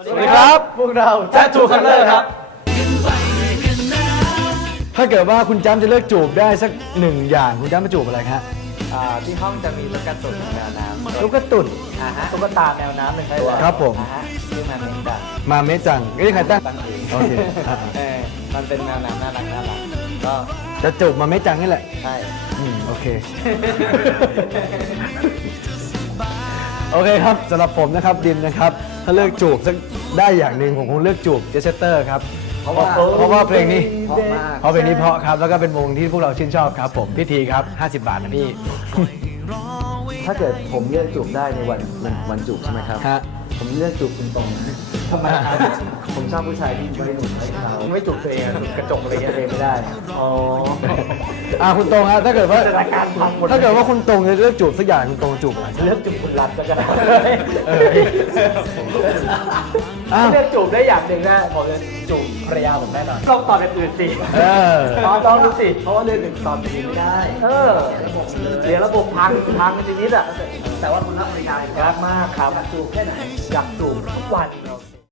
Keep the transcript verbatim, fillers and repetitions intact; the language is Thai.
สวัสดีครับพวกเรา Tattoo Color ครับถ้าเกิดว่าคุณจ้ำจะเลือกจูบได้สักหนึ่งอย่างคุณจ้ำจะจูบอะไรฮะอ่าที่ห้องจะมีตุ๊กตาตุ่นแมวน้ำลูกกระตุ่นอ่าฮะตุ๊กตาแมวน้ำหนึ่งตัวครับผมอ่าฮะชื่อมาเมนดังมาเมจังนี่ใครตั้งตั้งเองโอเคอ่าเออมันเป็นแมวน้ำน่ารักน่ารักก็จะจูบมาเมจังนี่แหละใช่อืมโอเค โอเคครับสำหรับผมนะครับดินนะครับถ้าเลือกจูบสักได้อย่างหนึ่งผมคงเลือกจูบเจสเตอร์ครับเพราะว่าเพราะว่าเพลงนี้เพราะมากเพราะเพลงนี้เพราะครับแล้วก็เป็นวงที่พวกเราชื่นชอบครับผมพิธีครับห้าสิบบาทนะพี่ถ้าเกิดผมเลือกจูบได้ในวันวันวันจูบใช่ไหมครับฮะผมเลือกจูบคุณตรงนะทำไมครับผมชอบผู้ชายที่ไม่หนุนไม่เขาไม่จูบตัวเองอะจูบกระจกอะไรเลียเงี้ยตัวเองไม่ได้อ๋ออ่าคุณตรงฮะถ้าเกิดว่าจินตนาการพังหมดถ้าเกิดว่าคุณตรงจะเลือกจูบสักอย่างคุณตรงจูบอะไรเลือกจูบคุณรัฐก็ได้เอออ้าวเลือกจูบได้อย่างหนึ่งนะผมจะจูบภรรยาผมแน่นอนต้องตอบเป็นอื่นสิเออตอนต้องดูสิเพราะว่าเลือกหนึ่งตอนนี้ไม่ได้เออเสียระบบพังพังไปทีนิดอ่ะแต่ว่าคุณรักภรรยารักมากครับจูบแค่ไหนอยากจูบทุกวัน